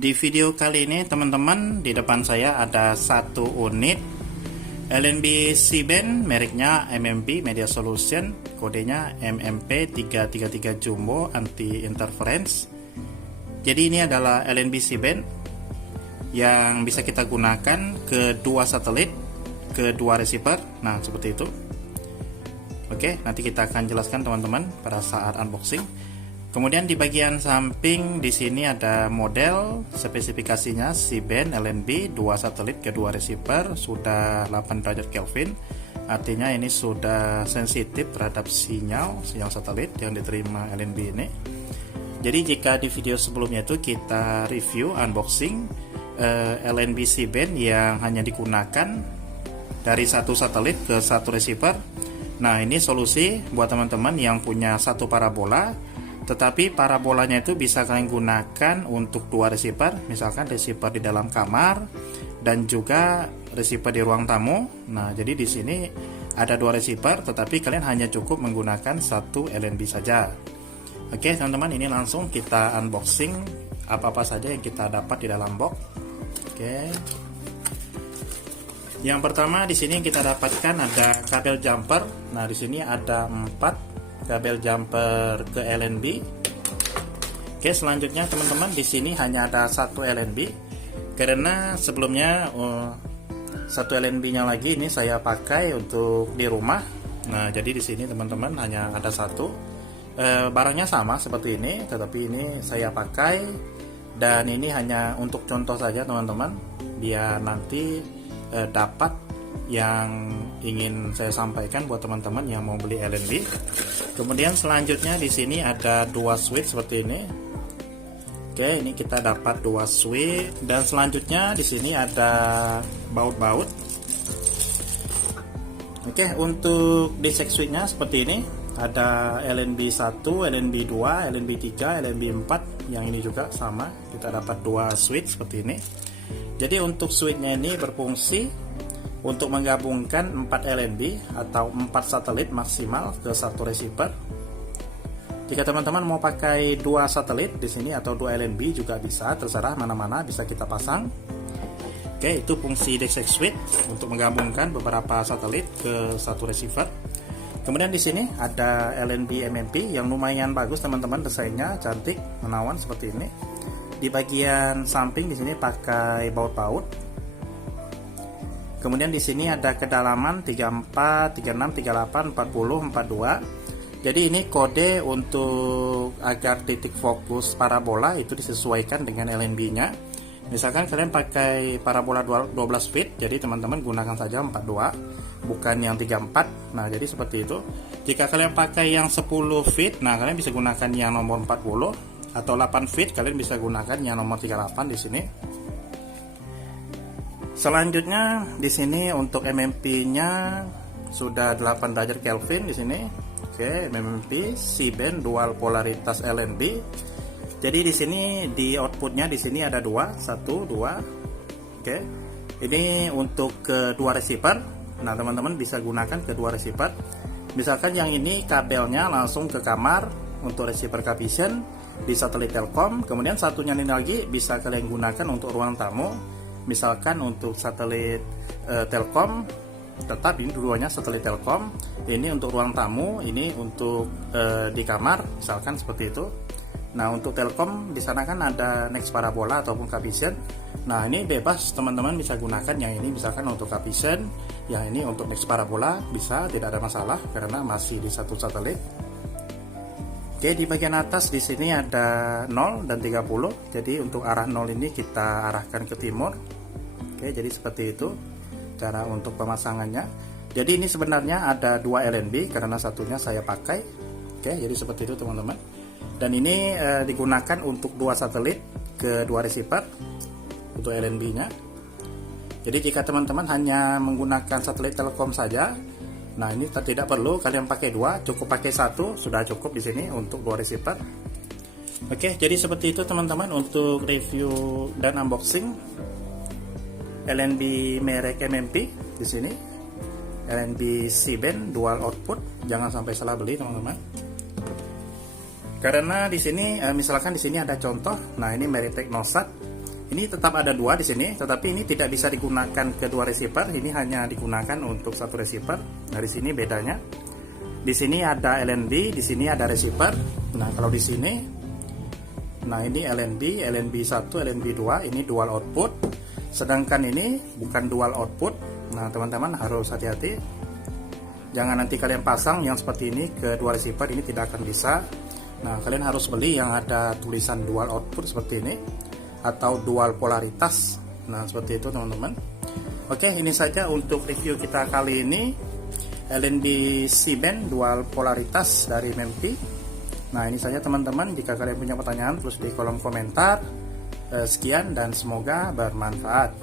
Di video kali ini teman-teman, di depan saya ada satu unit LNB C-band, mereknya MMP Media Solution, kodenya MMP333 Jumbo Anti Interference. Jadi ini adalah LNB C-band yang bisa kita gunakan ke dua satelit, ke dua receiver. Nah, seperti itu. Oke, nanti kita akan jelaskan teman-teman pada saat unboxing. Kemudian di bagian samping di sini ada model, spesifikasinya C-band LNB, dua satelit ke dua receiver, sudah 8 derajat Kelvin. Artinya ini sudah sensitif terhadap sinyal satelit yang diterima LNB ini. Jadi jika di video sebelumnya itu kita review unboxing LNB C-band yang hanya digunakan dari satu satelit ke satu receiver. Nah, ini solusi buat teman-teman yang punya satu parabola, tetapi parabolanya itu bisa kalian gunakan untuk dua receiver, misalkan receiver di dalam kamar dan juga receiver di ruang tamu. Nah, jadi di sini ada dua receiver, tetapi kalian hanya cukup menggunakan satu LNB saja. Oke, teman-teman, ini langsung kita unboxing apa-apa saja yang kita dapat di dalam box. Oke. Yang pertama di sini kita dapatkan ada kabel jumper. Nah, di sini ada 4 kabel jumper ke LNB. Oke, selanjutnya teman-teman di sini hanya ada satu LNB karena sebelumnya satu LNB-nya lagi ini saya pakai untuk di rumah. Nah, jadi di sini teman-teman hanya ada satu. Barangnya sama seperti ini, tetapi ini saya pakai dan ini hanya untuk contoh saja teman-teman, biar nanti dapat yang ingin saya sampaikan buat teman-teman yang mau beli LNB. Kemudian selanjutnya di sini ada dua switch seperti ini. Oke, ini kita dapat dua switch dan selanjutnya di sini ada baut-baut. Oke, untuk disek switchnya seperti ini. Ada LNB 1, LNB 2, LNB 3, LNB 4. Yang ini juga sama. Kita dapat dua switch seperti ini. Jadi untuk switchnya ini berfungsi untuk menggabungkan 4 LNB atau 4 satelit maksimal ke satu receiver. Jika teman-teman mau pakai 2 satelit di sini atau 2 LNB juga bisa, terserah mana-mana bisa kita pasang. Oke, itu fungsi disek switch untuk menggabungkan beberapa satelit ke satu receiver. Kemudian di sini ada LNB MMP yang lumayan bagus teman-teman, desainnya cantik, menawan seperti ini. Di bagian samping di sini pakai baut-baut. Kemudian di sini ada kedalaman 34, 36, 38, 40, 42. Jadi ini kode untuk agar titik fokus parabola itu disesuaikan dengan LNB-nya. Misalkan kalian pakai parabola 12 feet, jadi teman-teman gunakan saja 42, bukan yang 34. Nah, jadi seperti itu. Jika kalian pakai yang 10 feet, nah kalian bisa gunakan yang nomor 40, atau 8 feet kalian bisa gunakan yang nomor 38 di sini. Selanjutnya di sini untuk MMP-nya sudah 8 derajat Kelvin di sini. Oke, MMP C-band dual polaritas LNB. Jadi di sini di outputnya di sini ada 2, 1, 2. Oke. Ini untuk kedua receiver. Nah, teman-teman bisa gunakan kedua receiver. Misalkan yang ini kabelnya langsung ke kamar untuk receiver Cavision di satelit Telkom. Kemudian satunya ini lagi bisa kalian gunakan untuk ruang tamu. Misalkan untuk satelit Telkom, tetap ini dua-duanya satelit Telkom. Ini untuk ruang tamu, ini untuk di kamar, misalkan seperti itu. Nah, untuk Telkom di sana kan ada Next Parabola ataupun Cavision. Nah, ini bebas teman-teman bisa gunakan yang ini misalkan untuk Cavision, yang ini untuk Next Parabola bisa, tidak ada masalah karena masih di satu satelit. Oke, di bagian atas di sini ada 0 dan 30. Jadi untuk arah 0 ini kita arahkan ke timur. Oke, jadi seperti itu cara untuk pemasangannya. Jadi ini sebenarnya ada 2 LNB karena satunya saya pakai. Oke, jadi seperti itu teman-teman. Dan ini digunakan untuk 2 satelit ke 2 receiver untuk LNB-nya. Jadi jika teman-teman hanya menggunakan satelit Telkom saja, nah ini tidak perlu kalian pakai 2, cukup pakai 1 sudah cukup di sini untuk 2 receiver. Oke, jadi seperti itu teman-teman untuk review dan unboxing LNB merek MMP di sini. LNB C-band dual output, jangan sampai salah beli teman-teman. Karena di sini misalkan di sini ada contoh. Nah, ini merek Technosat. Ini tetap ada dua di sini, tetapi ini tidak bisa digunakan kedua receiver. Ini hanya digunakan untuk satu receiver. Nah, di sini bedanya. Di sini ada LNB, di sini ada receiver. Nah, kalau di sini, nah ini LNB, LNB 1, LNB 2, ini dual output. Sedangkan ini bukan dual output. Nah, teman-teman harus hati-hati. Jangan nanti kalian pasang yang seperti ini ke dua receiver, ini tidak akan bisa. Nah, kalian harus beli yang ada tulisan dual output seperti ini atau dual polaritas. Nah, seperti itu teman-teman. Oke, ini saja untuk review kita kali ini, LNB C-band dual polaritas dari MMP. Nah, ini saja teman-teman. Jika kalian punya pertanyaan, tulis di kolom komentar. Sekian dan semoga bermanfaat.